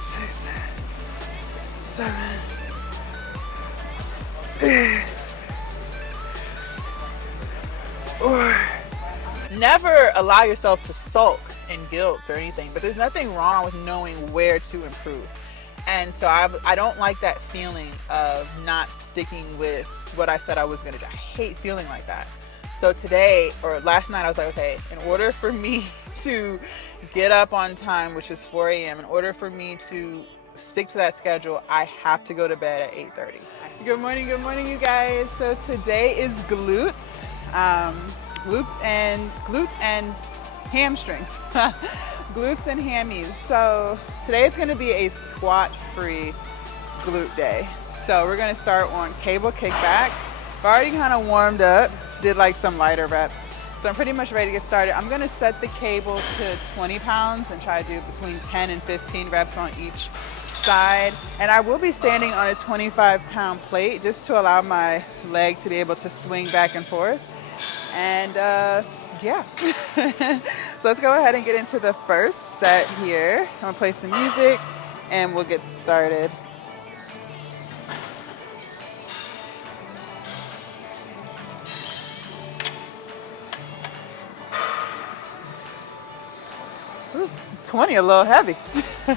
6, 7, 8. Never allow yourself to sulk in guilt or anything, but there's nothing wrong with knowing where to improve. And so I don't like that feeling of not sticking with what I said I was going to do. I hate feeling like that. So today, or last night, I was like, okay, in order for me to get up on time, which is 4 a.m., in order for me to stick to that schedule, I have to go to bed at 8:30. Good morning, you guys. So today is glutes. Glutes and hamstrings. Glutes and hammies. So today is going to be a squat-free glute day. So we're going to start on cable kickback. I've already kind of warmed up, did like some lighter reps. So I'm pretty much ready to get started. I'm going to set the cable to 20 pounds and try to do between 10 and 15 reps on each side. And I will be standing on a 25-pound plate just to allow my leg to be able to swing back and forth. And yeah, so let's go ahead and get into the first set here. I'm gonna play some music and we'll get started. Ooh, 20 a little heavy.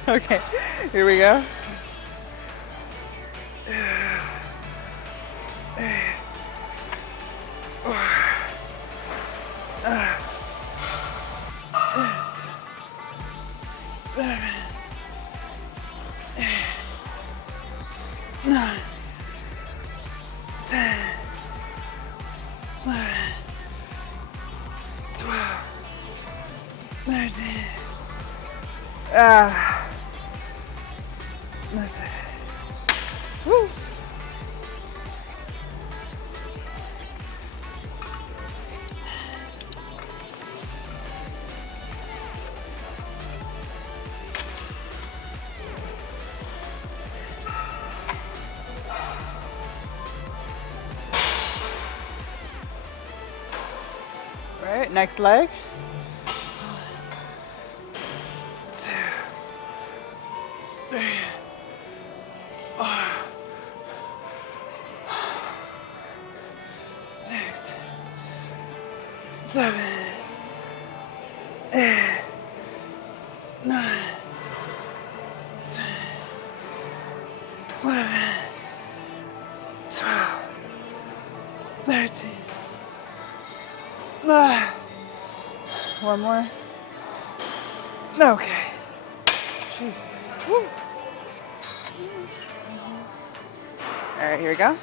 Okay, here we go. That's it. Woo. All right, next leg. 2, 3, 4, 6, 7, 8, 9, 10, 11, 12, 13. One more. Okay. Jesus. Woo. All right, here we go.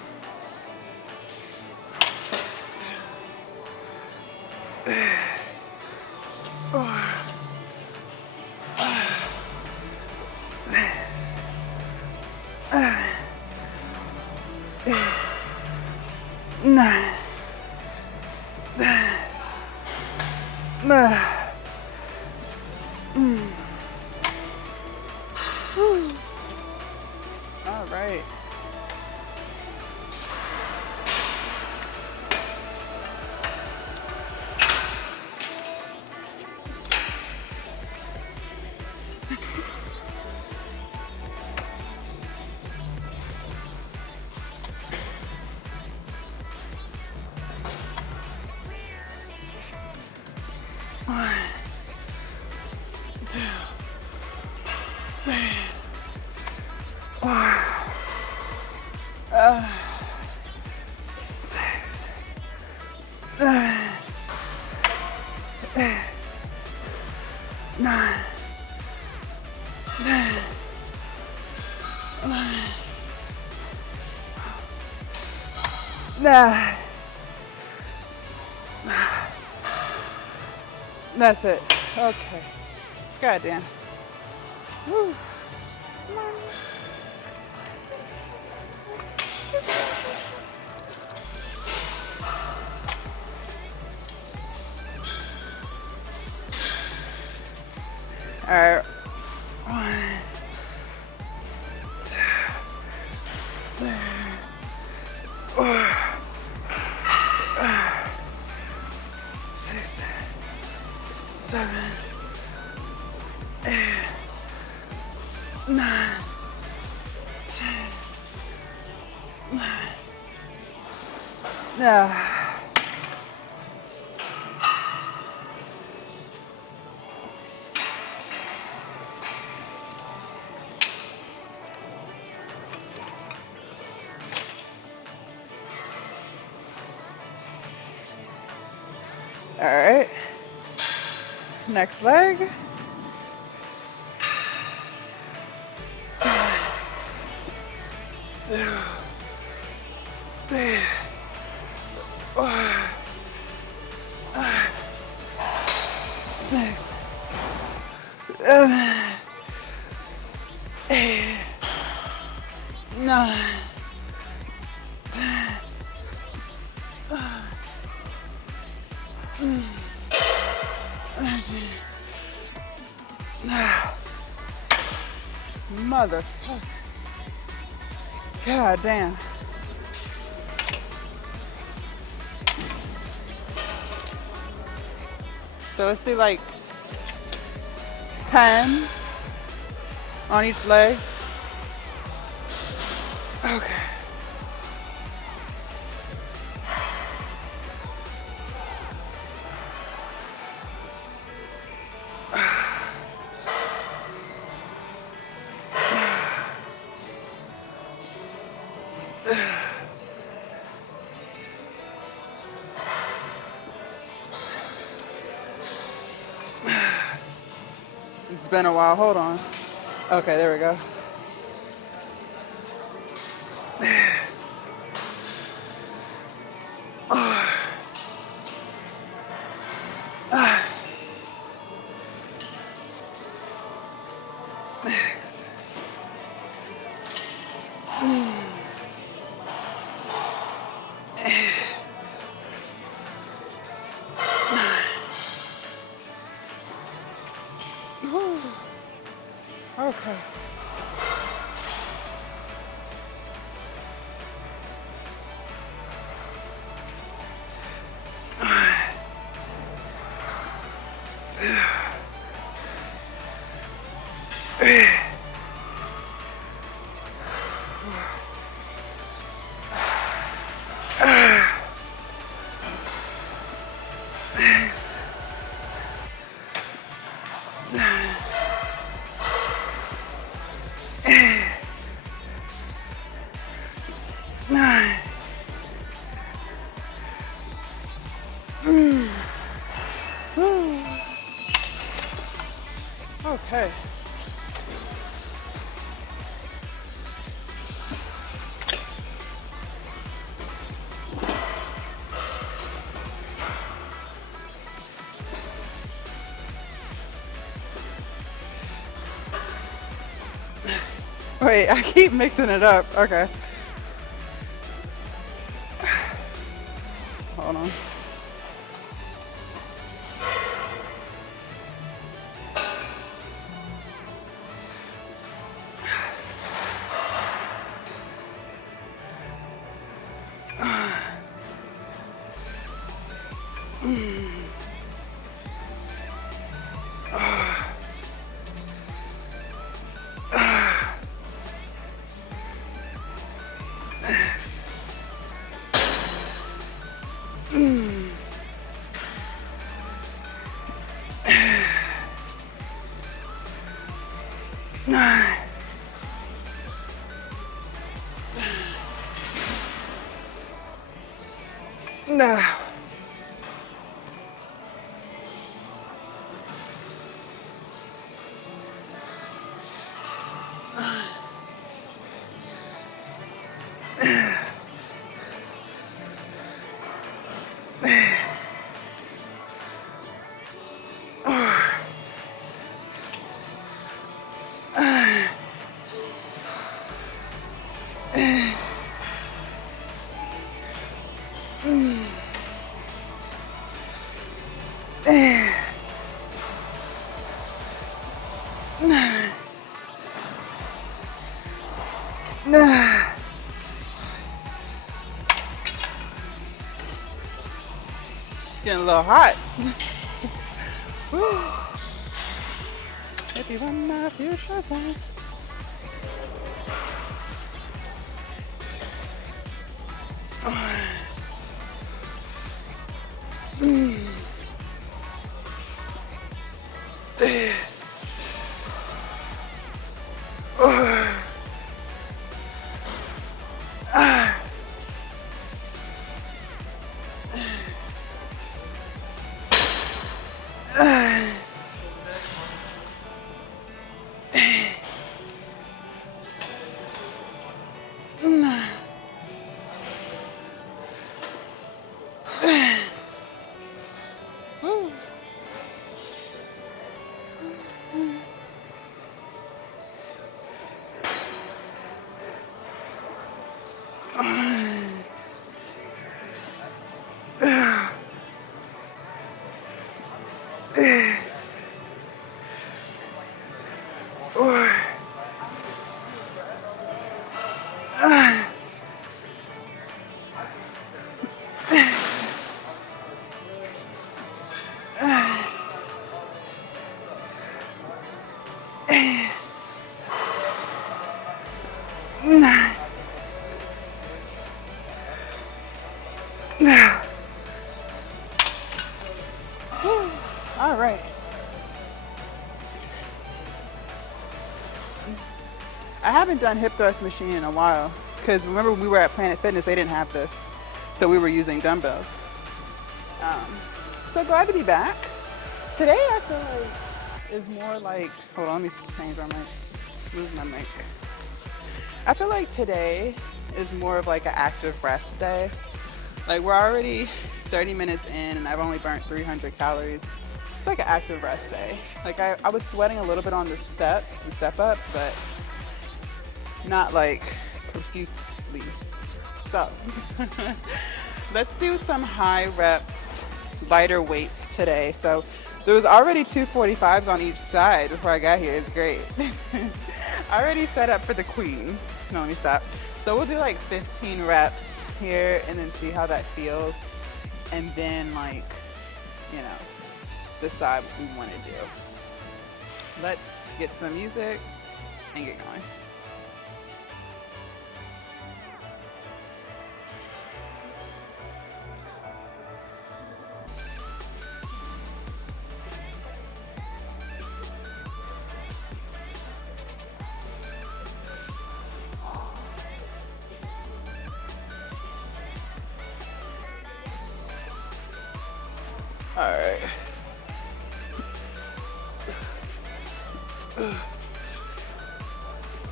All right. One, 2, 3, 4, 6, 7, 8, 9, 10, 11, 9. That's it. Okay. Goddamn. Woo. Come on. All right. 1, 2, 3, 4, 6, 7, 8, 9, 10. All right, next leg. Six, 7, 8, 9, 10. Motherfucker. God damn. So let's do like 10 on each leg. Okay. It's been a while. Hold on. Okay, there we go. Okay. Okay. Wait, I keep mixing it up. Okay. Hold on. Now. Getting a little hot. If you want my future, All right. I haven't done hip thrust machine in a while because remember when we were at Planet Fitness, they didn't have this. So we were using dumbbells. So glad to be back. Today I feel like is more like, hold on, let me change my mic, move my mic. I feel like today is more of like an active rest day. Like we're already 30 minutes in and I've only burnt 300 calories. It's like an active rest day. Like I was sweating a little bit on the steps, the step ups, but not like profusely. So let's do some high reps, lighter weights today. So there was already 245s on each side before I got here. It's great. Already set up for the queen. No, let me stop. So we'll do like 15 reps here and then see how that feels. And then like, you know, decide what we want to do. Let's get some music and get going. All right.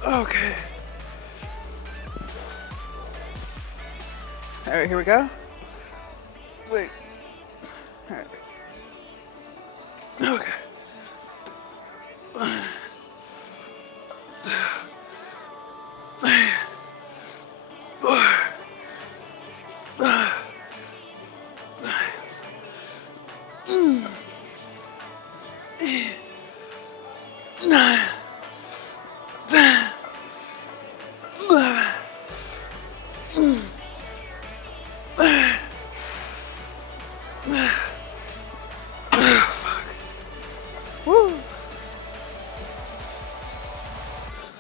Okay. All right, here we go. Wait. All right. Okay.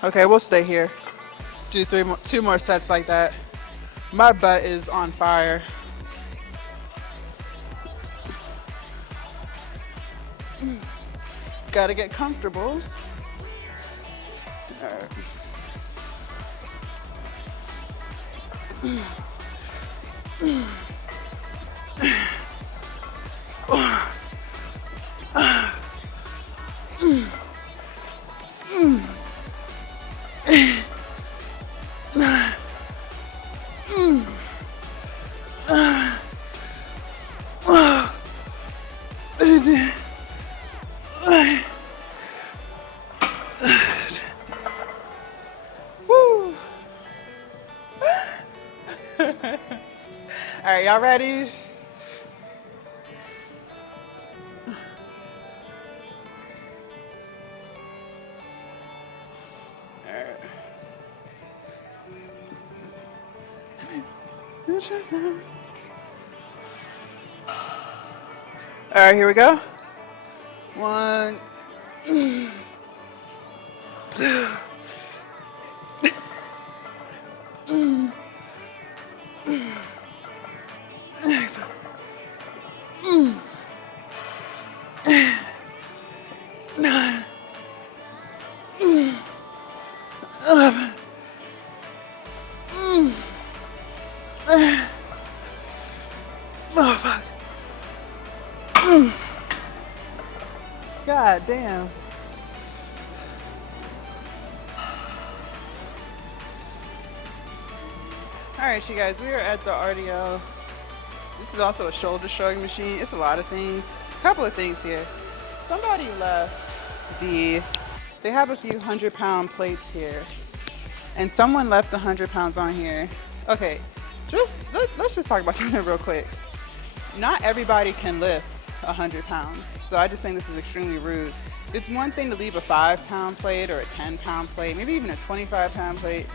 Okay, we'll stay here. Do two more sets like that. My butt is on fire. Gotta get comfortable. All right. All right, y'all ready? All right, here we go. 1, 2. Oh, fuck. God damn. Alright, you guys, we are at the RDO. This is also a shoulder shrugging machine. It's a lot of things. A couple of things here. Somebody left they have a few 100-pound plates here. And someone left the 100 pounds on here. Okay, let's just talk about something real quick. Not everybody can lift 100 pounds. So I just think this is extremely rude. It's one thing to leave a 5-pound plate or a 10-pound plate, maybe even a 25-pound plate,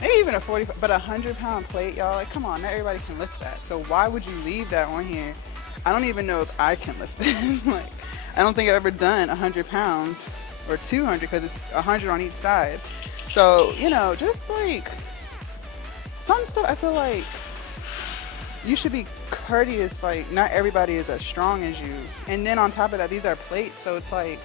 maybe even a 40, but a 100-pound plate, y'all, like, come on, not everybody can lift that. So why would you leave that on here? I don't even know if I can lift it. Like, I don't think I've ever done 100 pounds or 200 because it's 100 on each side. So, you know, just like some stuff, I feel like you should be courteous. Like, not everybody is as strong as you. And then on top of that, these are plates. So it's like,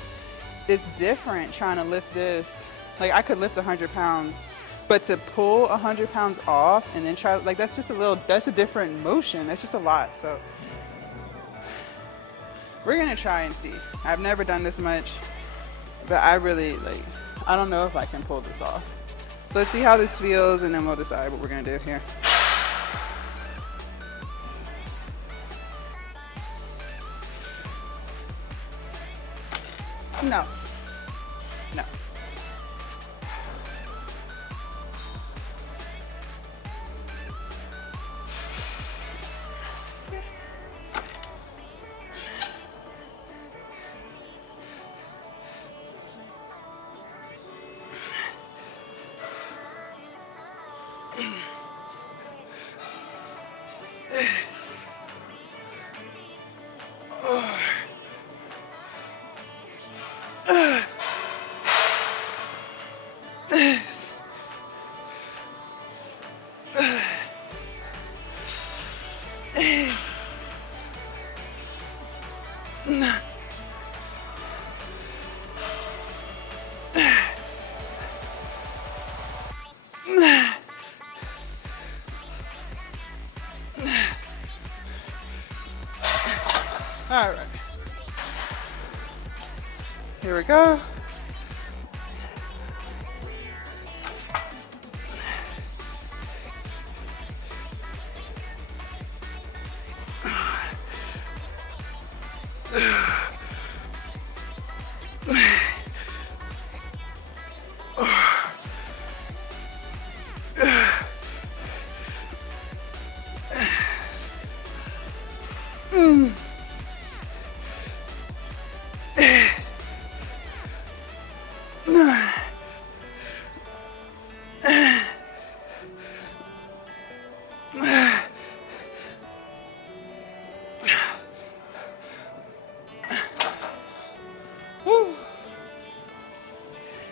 it's different trying to lift this. Like, I could lift 100 pounds, but to pull 100 pounds off and then try, like, that's just that's a different motion. That's just a lot. So we're going to try and see. I've never done this much, but I really, like, I don't know if I can pull this off. So let's see how this feels, and then we'll decide what we're going to do here. No. No. All right. Here we go.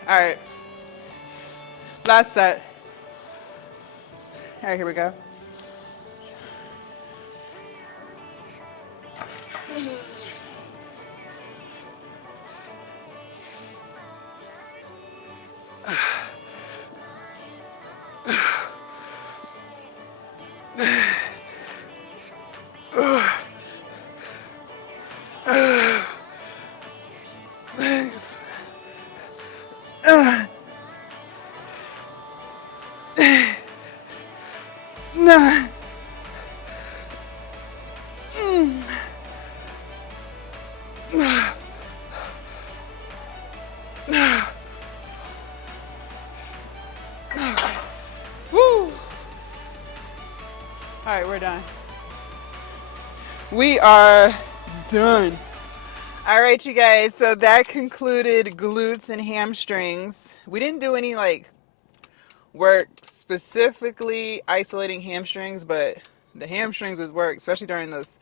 All right, last set. All right, here we go. Thanks. Nah. Woo. All right, we're done. We are done. All right, you guys. So that concluded glutes and hamstrings. We didn't do any like work specifically isolating hamstrings, but the hamstrings was work, especially during those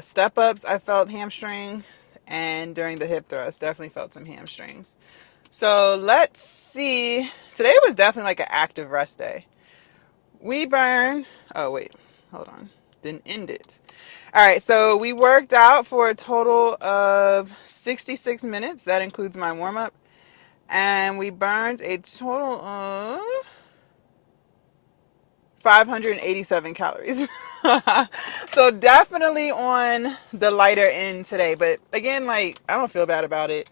step ups. I felt hamstring, and during the hip thrust, definitely felt some hamstrings. So let's see. Today was definitely like an active rest day. We burned. Oh wait, hold on. Didn't end it. All right, so we worked out for a total of 66 minutes. That includes my warm up. and we burned a total of 587 calories. So definitely on the lighter end today. But again, like, I don't feel bad about it.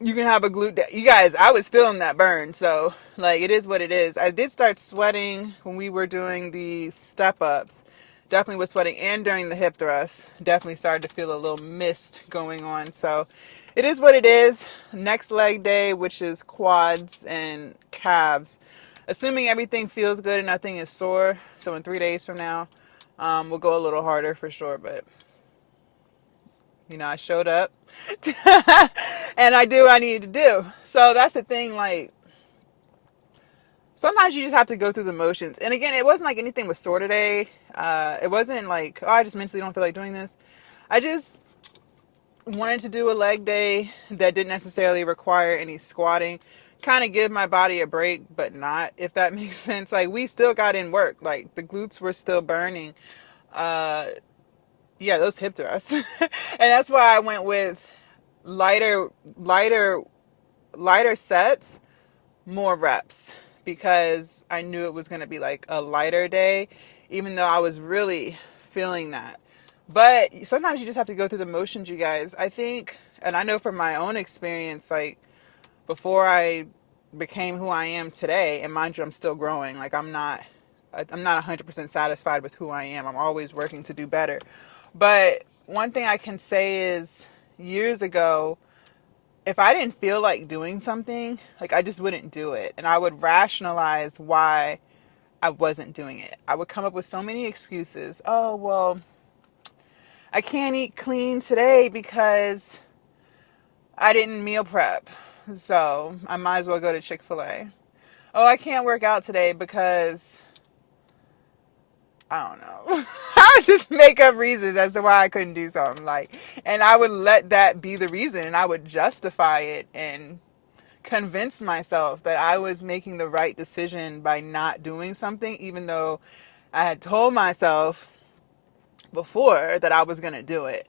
You can have a glute day. You guys, I was feeling that burn. So, like, it is what it is. I did start sweating when we were doing the step ups. Definitely was sweating, and during the hip thrust. Definitely started to feel a little mist going on. So, it is what it is. Next leg day, which is quads and calves. Assuming everything feels good and nothing is sore. So, in 3 days from now, we'll go a little harder for sure. But, I showed up and I did what I needed to do. So that's the thing, like, sometimes you just have to go through the motions. And again, it wasn't like anything was sore today. It wasn't like, oh, I just mentally don't feel like doing this. I just wanted to do a leg day that didn't necessarily require any squatting. Kind of give my body a break, but not, if that makes sense. Like, we still got in work. Like, the glutes were still burning. Yeah, those hip thrusts. And that's why I went with lighter, lighter, lighter sets, more reps, because I knew it was going to be like a lighter day, even though I was really feeling that. But sometimes you just have to go through the motions, you guys. I think, and I know from my own experience, like, before I became who I am today, and mind you, I'm still growing. Like, I'm not 100% satisfied with who I am. I'm always working to do better. But one thing I can say is, years ago, if I didn't feel like doing something, like, I just wouldn't do it. And I would rationalize why I wasn't doing it. I would come up with so many excuses. Oh, well, I can't eat clean today because I didn't meal prep. So I might as well go to Chick-fil-A. Oh, I can't work out today because I don't know. I would just make up reasons as to why I couldn't do something. Like, and I would let that be the reason, and I would justify it and convince myself that I was making the right decision by not doing something, even though I had told myself before that I was going to do it.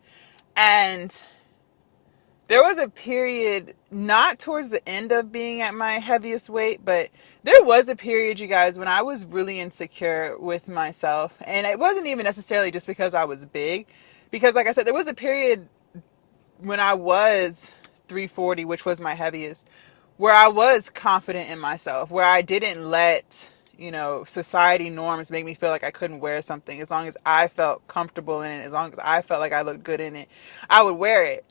And there was a period, not towards the end of being at my heaviest weight, but there was a period, you guys, when I was really insecure with myself. And it wasn't even necessarily just because I was big. Because, like I said, there was a period when I was 340, which was my heaviest, where I was confident in myself, where I didn't let, society norms make me feel like I couldn't wear something. As long as I felt comfortable in it, as long as I felt like I looked good in it, I would wear it.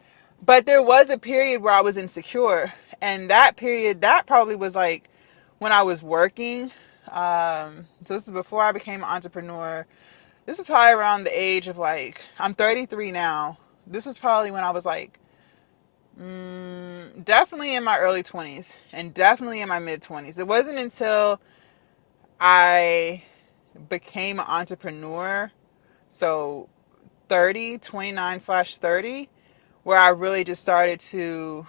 But there was a period where I was insecure, and that period, that probably was like when I was working. So this is before I became an entrepreneur. This is probably around the age of, like, I'm 33 now. This is probably when I was like, definitely in my early 20s and definitely in my mid 20s. It wasn't until I became an entrepreneur, so 29/30, where I really just started to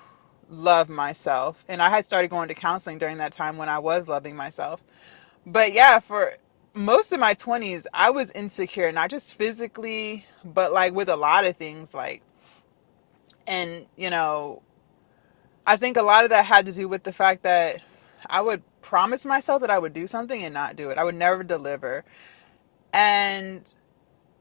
love myself. And I had started going to counseling during that time when I was loving myself. But yeah, for most of my 20s, I was insecure, not just physically, but like with a lot of things. Like, and I think a lot of that had to do with the fact that I would promise myself that I would do something and not do it. I would never deliver. And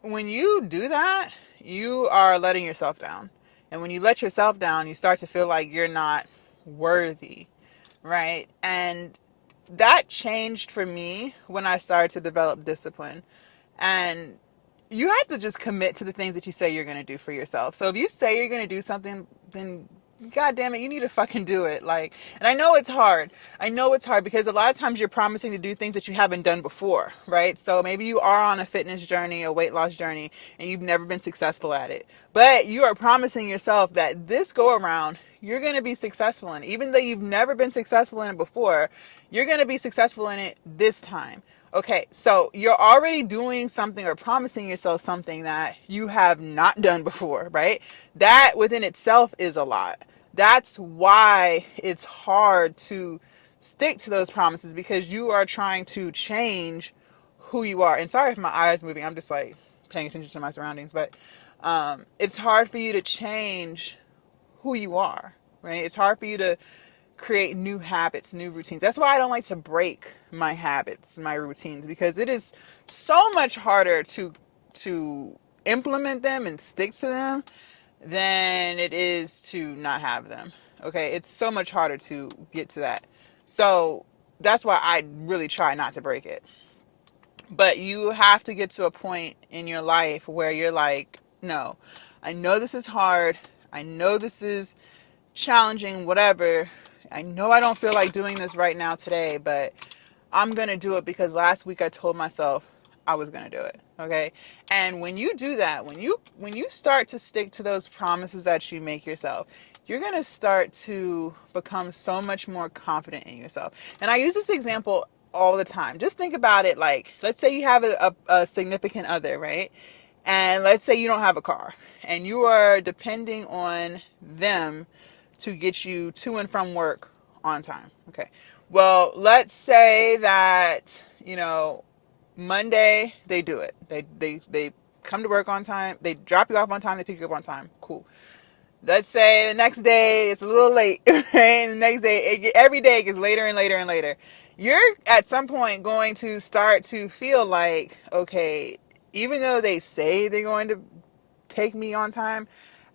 when you do that, you are letting yourself down. And when you let yourself down, you start to feel like you're not worthy, right? And that changed for me when I started to develop discipline. And you have to just commit to the things that you say you're going to do for yourself. So if you say you're going to do something, then God damn it, you need to fucking do it. Like, and I know it's hard. I know it's hard because a lot of times you're promising to do things that you haven't done before, right? So maybe you are on a fitness journey, a weight loss journey, and you've never been successful at it. But you are promising yourself that this go around, you're going to be successful in it. Even though you've never been successful in it before, you're going to be successful in it this time. Okay, so you're already doing something or promising yourself something that you have not done before, right? That within itself is a lot. That's why it's hard to stick to those promises, because you are trying to change who you are. And sorry if my eyes moving, I'm just like paying attention to my surroundings, but it's hard for you to change who you are, right? It's hard for you to create new habits, new routines. That's why I don't like to break my habits, my routines, because it is so much harder to implement them and stick to them than it is to not have them. Okay, it's so much harder to get to that. So that's why I really try not to break it. But you have to get to a point in your life where you're like, no, I know this is hard. I know this is challenging, whatever. I know I don't feel like doing this right now today, but I'm going to do it because last week I told myself I was going to do it. Okay? And when you do that, when you start to stick to those promises that you make yourself, you're going to start to become so much more confident in yourself. And I use this example all the time. Just think about it, like, let's say you have a significant other, right? And let's say you don't have a car and you are depending on them to get you to and from work on time. Okay. Well, let's say that, Monday they do it. They come to work on time. They drop you off on time. They pick you up on time. Cool. Let's say the next day it's a little late, right? And the next day, every day it gets later and later and later. You're at some point going to start to feel like, okay, even though they say they're going to take me on time,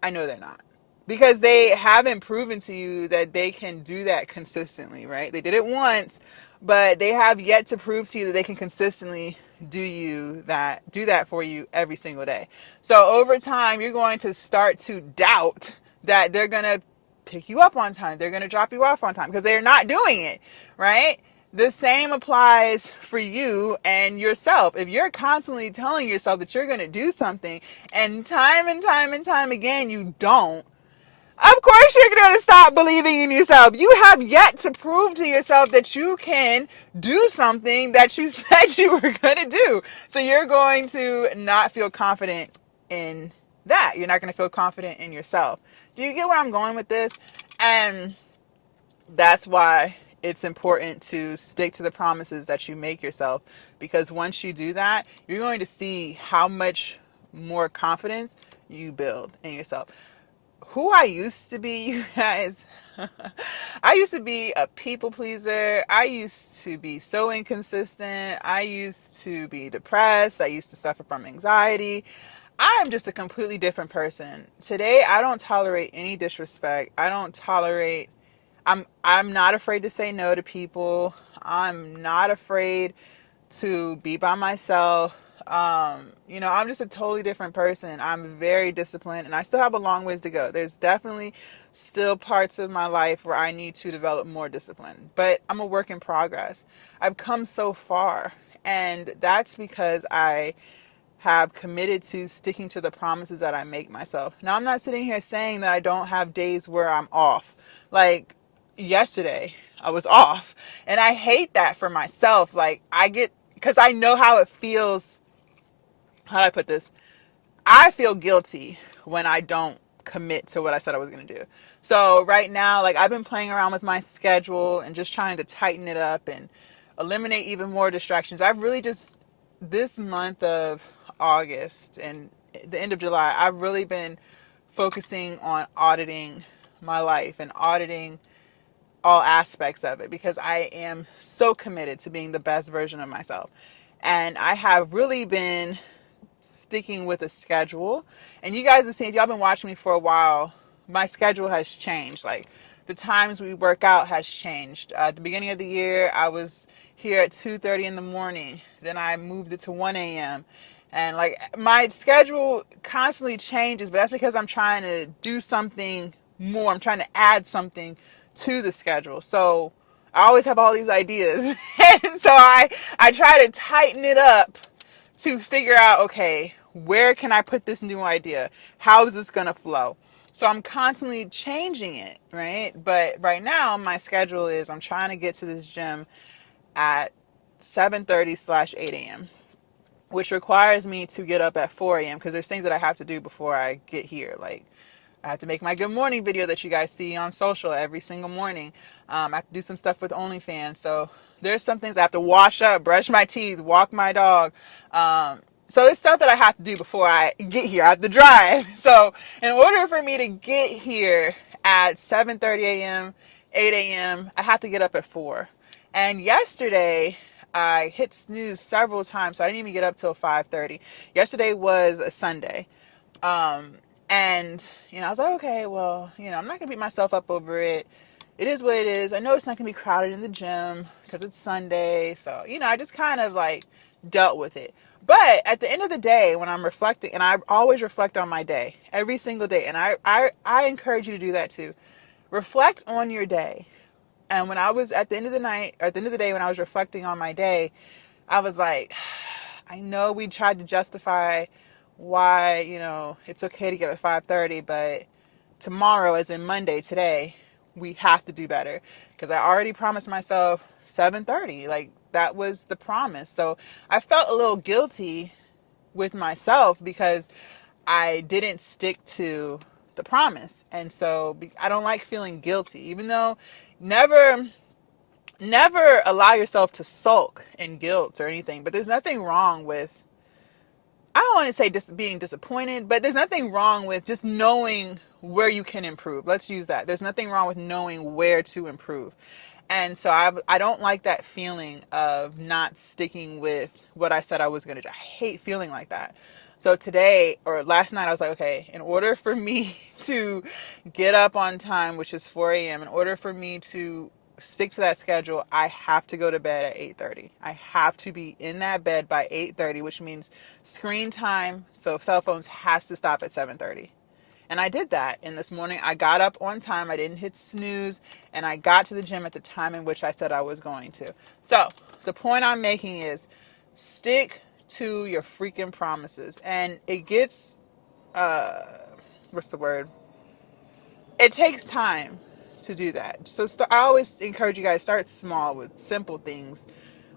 I know they're not. Because they haven't proven to you that they can do that consistently, right? They did it once, but they have yet to prove to you that they can consistently do that for you every single day. So over time, you're going to start to doubt that they're going to pick you up on time. They're going to drop you off on time because they're not doing it, right? The same applies for you and yourself. If you're constantly telling yourself that you're going to do something and time again you don't, of course you're going to stop believing in yourself. You have yet to prove to yourself that you can do something that you said you were going to do. So you're going to not feel confident in that. You're not going to feel confident in yourself. Do you get where I'm going with this? And that's why it's important to stick to the promises that you make yourself, because once you do that, you're going to see how much more confidence you build in yourself. Who I used to be, you guys, I used to be a people pleaser. I used to be so inconsistent. I used to be depressed. I used to suffer from anxiety. I'm just a completely different person. Today, I don't tolerate any disrespect. I'm not afraid to say no to people. I'm not afraid to be by myself. I'm just a totally different person. I'm very disciplined and I still have a long ways to go. There's definitely still parts of my life where I need to develop more discipline, but I'm a work in progress. I've come so far, and that's because I have committed to sticking to the promises that I make myself. Now, I'm not sitting here saying that I don't have days where I'm off. Like yesterday, I was off, and I hate that for myself. Like, because I know how it feels. How do I put this? I feel guilty when I don't commit to what I said I was going to do. So right now, like, I've been playing around with my schedule and just trying to tighten it up and eliminate even more distractions. I've really just, this month of August and the end of July, I've really been focusing on auditing my life and auditing all aspects of it, because I am so committed to being the best version of myself. And I have really been sticking with a schedule. And you guys have seen, if y'all been watching me for a while, my schedule has changed. Like, the times we work out has changed. At the beginning of the year, I was here at 2:30 in the morning. Then I moved it to 1 a.m. And like, my schedule constantly changes, but that's because I'm trying to do something more. I'm trying to add something to the schedule. So I always have all these ideas. And so I try to tighten it up to figure out, okay, where can I put this new idea? How is this going to flow? So I'm constantly changing it, right? But right now, my schedule is, I'm trying to get to this gym at 7:30/8 a.m., which requires me to get up at 4 a.m. because there's things that I have to do before I get here. Like, I have to make my good morning video that you guys see on social every single morning. I have to do some stuff with OnlyFans. So there's some things I have to wash up, brush my teeth, walk my dog. So it's stuff that I have to do before I get here. I have to drive. So in order for me to get here at 7:30 a.m., 8 a.m. I have to get up at 4. And yesterday, I hit snooze several times, so I didn't even get up till 5:30. Yesterday was a Sunday. Um, and, I was like, okay, well, I'm not going to beat myself up over it. It is what it is. I know it's not going to be crowded in the gym because it's Sunday. So, I just kind of like dealt with it. But at the end of the day, when I'm reflecting, and I always reflect on my day every single day, and I encourage you to do that too. Reflect on your day. And when I was at the end of the night, or at the end of the day, when I was reflecting on my day, I was like, I know we tried to justify why, it's okay to get up at 5:30, but tomorrow, as in Monday, today, we have to do better. Because I already promised myself 7:30. Like, that was the promise. So I felt a little guilty with myself because I didn't stick to the promise. And so I don't like feeling guilty, even though never allow yourself to sulk in guilt or anything. But there's nothing wrong with, I don't want to say being disappointed, but there's nothing wrong with just knowing where you can improve. Let's use that. There's nothing wrong with knowing where to improve. And so I don't like that feeling of not sticking with what I said I was going to do. I hate feeling like that. So today, or last night, I was like, okay, in order for me to get up on time, which is 4 a.m., in order for me to stick to that schedule, I have to go to bed at 8:30. I have to be in that bed by 8:30, which means screen time, so cell phones, has to stop at 7:30. And I did that. And this morning I got up on time. I didn't hit snooze. And I got to the gym at the time in which I said I was going to. So the point I'm making is stick to your freaking promises. And it gets, what's the word? It takes time to do that. So I always encourage you guys, start small with simple things.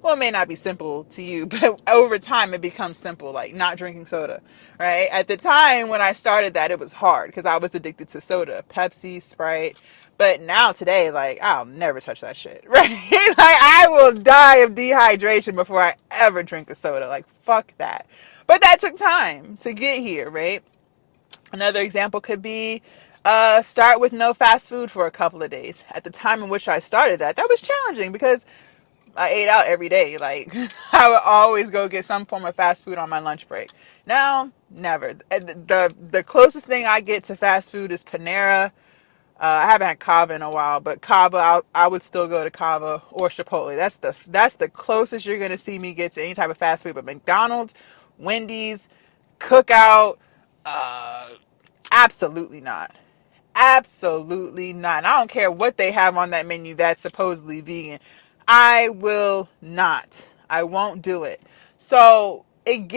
Well, it may not be simple to you, but over time it becomes simple, like not drinking soda, right? At the time when I started that, it was hard because I was addicted to soda, Pepsi, Sprite. But now today, like, I'll never touch that shit, right? Like, I will die of dehydration before I ever drink a soda. Like, fuck that. But that took time to get here, right? Another example could be start with no fast food for a couple of days. At the time in which I started that was challenging because I ate out every day. Like, I would always go get some form of fast food on my lunch break. Now, never. The closest thing I get to fast food is Panera. I haven't had Cava in a while, but Cava, I would still go to Cava or Chipotle. That's the closest you're gonna see me get to any type of fast food. But McDonald's, Wendy's, Cookout, uh, absolutely not. Absolutely not. And I don't care what they have on that menu that's supposedly vegan. I will not. I won't do it. So it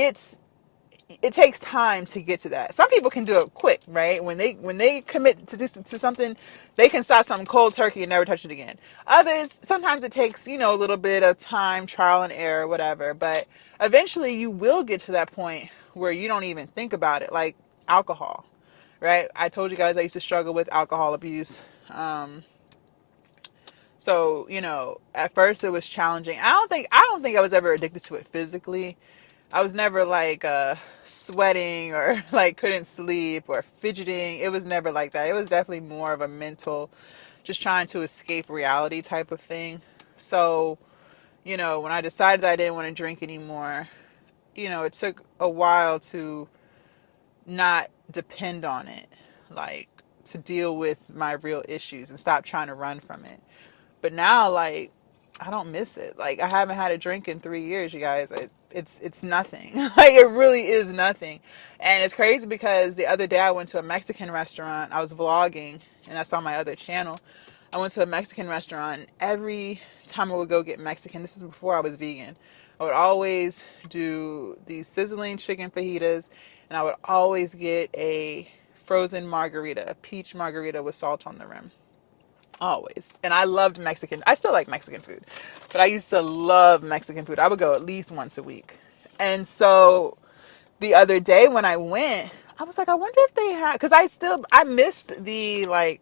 takes time to get to that. Some people can do it quick, right? When they commit to something, they can stop something cold turkey and never touch it again. Others, sometimes it takes, a little bit of time, trial and error, whatever. But eventually you will get to that point where you don't even think about it, like alcohol. Right? I told you guys I used to struggle with alcohol abuse. So, at first it was challenging. I don't think I was ever addicted to it physically. I was never like sweating or like couldn't sleep or fidgeting. It was never like that. It was definitely more of a mental, just trying to escape reality type of thing. So, when I decided that I didn't want to drink anymore, it took a while to not depend on it, like to deal with my real issues and stop trying to run from it. But now, like, I don't miss it. Like, I haven't had a drink in 3 years, you guys. It's nothing. Like, it really is nothing. And it's crazy because the other day I went to a Mexican restaurant. I was vlogging, and that's on my other channel. I went to a Mexican restaurant, and every time I would go get Mexican, this is before I was vegan, I would always do these sizzling chicken fajitas, and I would always get a frozen margarita, a peach margarita with salt on the rim. Always. And I loved Mexican. I still like Mexican food, but I used to love Mexican food. I would go at least once a week. And so the other day when I went, I was like, I wonder if they had, because I missed the, like,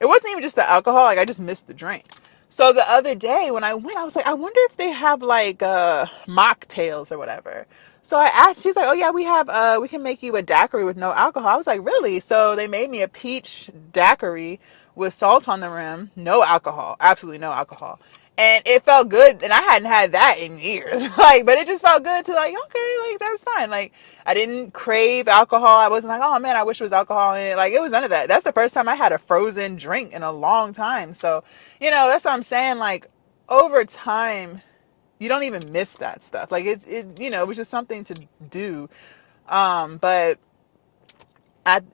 it wasn't even just the alcohol, like, I just missed the drink. So the other day when I went, I was like, I wonder if they have, like, mocktails or whatever. So I asked, she's like, oh yeah, we can make you a daiquiri with no alcohol. I was like, really? So they made me a peach daiquiri with salt on the rim, no alcohol, absolutely no alcohol. And it felt good, and I hadn't had that in years. Like, but it just felt good to like, okay, like that's fine. Like, I didn't crave alcohol. I wasn't like, oh man, I wish there was alcohol in it. Like, it was none of that. That's the first time I had a frozen drink in a long time. So, that's what I'm saying. Like, over time, you don't even miss that stuff. Like it was just something to do. But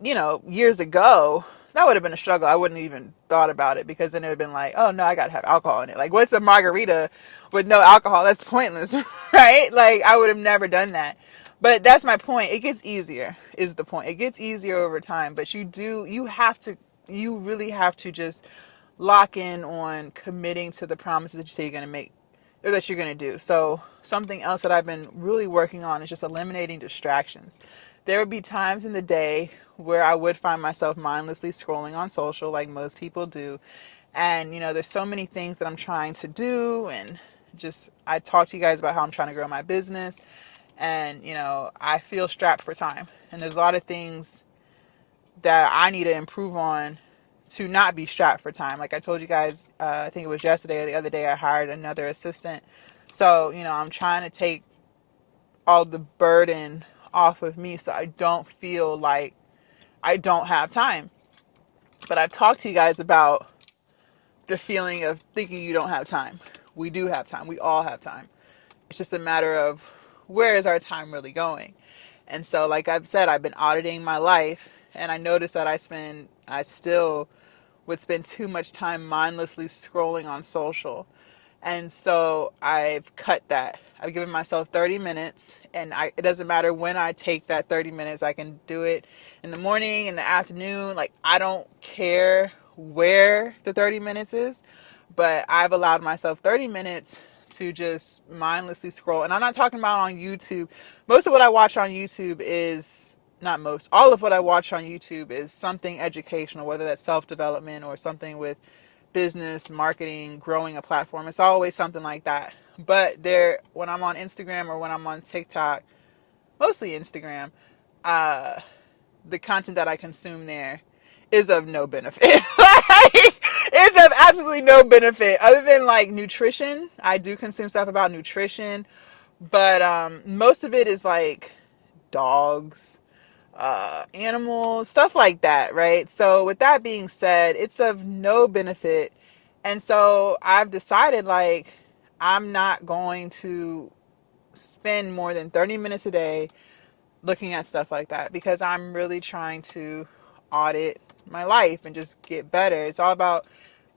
years ago, that would have been a struggle. I wouldn't even thought about it because then it would have been like, oh no, I gotta have alcohol in it. Like, what's a margarita with no alcohol? That's pointless, right? Like, I would have never done that. But that's my point. It gets easier, is the point. It gets easier over time. But you really have to just lock in on committing to the promises that you say you're going to make or that you're going to do. So something else that I've been really working on is just eliminating distractions. There would be times in the day where I would find myself mindlessly scrolling on social like most people do. And, there's so many things that I'm trying to do. And just, I talked to you guys about how I'm trying to grow my business. And, I feel strapped for time. And there's a lot of things that I need to improve on to not be strapped for time. Like I told you guys, I think it was yesterday or the other day, I hired another assistant. So, I'm trying to take all the burden off of me so I don't feel like I don't have time. But I've talked to you guys about the feeling of thinking you don't have time. We do have time. We all have time. It's just a matter of where is our time really going. And so, like I've said, I've been auditing my life, and I noticed that I still would spend too much time mindlessly scrolling on social. And so I've cut that. I've given myself 30 minutes, and it doesn't matter when I take that 30 minutes. I can do it in the morning, in the afternoon. Like, I don't care where the 30 minutes is, but I've allowed myself 30 minutes to just mindlessly scroll. And I'm not talking about on YouTube. Most of what I watch on YouTube is not most. All of what I watch on YouTube is something educational, whether that's self-development or something with business, marketing, growing a platform. It's always something like that. But when I'm on Instagram or when I'm on TikTok, mostly Instagram, uh, the content that I consume there is of no benefit. It's of absolutely no benefit other than like nutrition. I do consume stuff about nutrition, but most of it is like dogs, animals, stuff like that, right? So with that being said, it's of no benefit. And so I've decided like I'm not going to spend more than 30 minutes a day looking at stuff like that because I'm really trying to audit my life and just get better. It's all about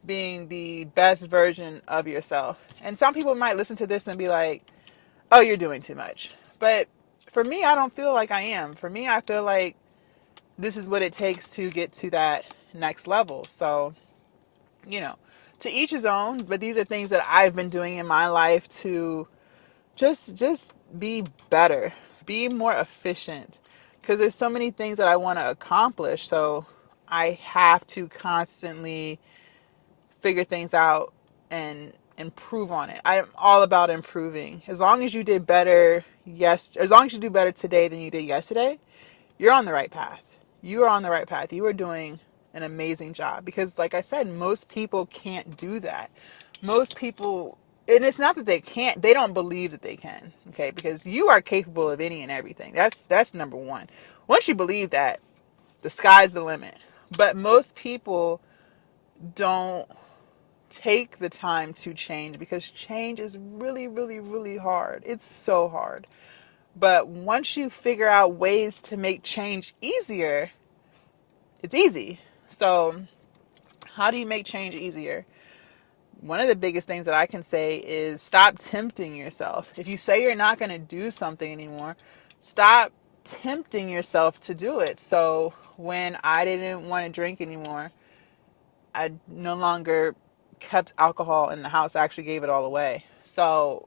being the best version of yourself. And some people might listen to this and be like, oh, you're doing too much. But for me, I don't feel like I am. For me, I feel like this is what it takes to get to that next level. So, to each his own, but these are things that I've been doing in my life to just be better, be more efficient, because there's so many things that I want to accomplish. So I have to constantly figure things out and improve on it. I'm all about improving. As long as you did better, as long as you do better today than you did yesterday, you're on the right path. You are on the right path. You are doing an amazing job because, like I said, most people can't do that. Most people, and it's not that they can't, they don't believe that they can, okay? Because you are capable of any and everything. That's number one. Once you believe that, the sky's the limit. But most people don't take the time to change because change is really, really, really hard. It's so hard. But once you figure out ways to make change easier, it's easy. So, how do you make change easier? One of the biggest things that I can say is stop tempting yourself. If you say you're not going to do something anymore, stop tempting yourself to do it. So, when I didn't want to drink anymore, I no longer kept alcohol in the house. I actually gave it all away. So,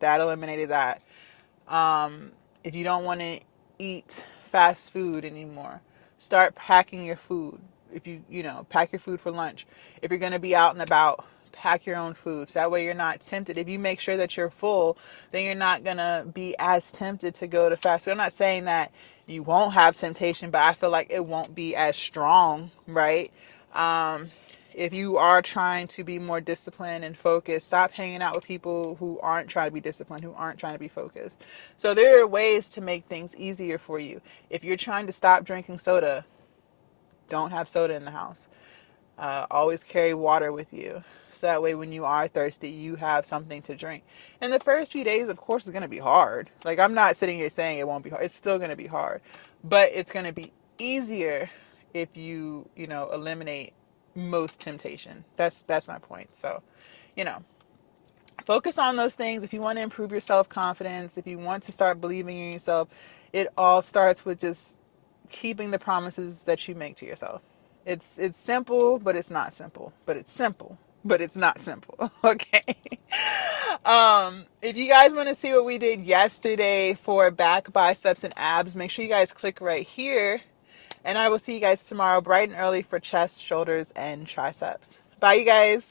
that eliminated that. If you don't want to eat fast food anymore, start packing your food. If you pack your food for lunch. If you're going to be out and about, pack your own food. So that way you're not tempted. If you make sure that you're full, then you're not going to be as tempted to go to fast food. I'm not saying that you won't have temptation, but I feel like it won't be as strong, right? If you are trying to be more disciplined and focused, stop hanging out with people who aren't trying to be disciplined, who aren't trying to be focused. So there are ways to make things easier for you. If you're trying to stop drinking soda, don't have soda in the house. Always carry water with you. So that way when you are thirsty, you have something to drink. And the first few days, of course, is going to be hard. Like, I'm not sitting here saying it won't be hard. It's still going to be hard. But it's going to be easier if you eliminate most temptation. That's my point. So, you know, focus on those things. If you want to improve your self-confidence, if you want to start believing in yourself, it all starts with just keeping the promises that you make to yourself. It's simple, but it's not simple. But it's simple, but it's not simple. Okay. If you guys want to see what we did yesterday for back, biceps, and abs, make sure you guys click right here. And I will see you guys tomorrow bright and early for chest, shoulders, and triceps. Bye, you guys.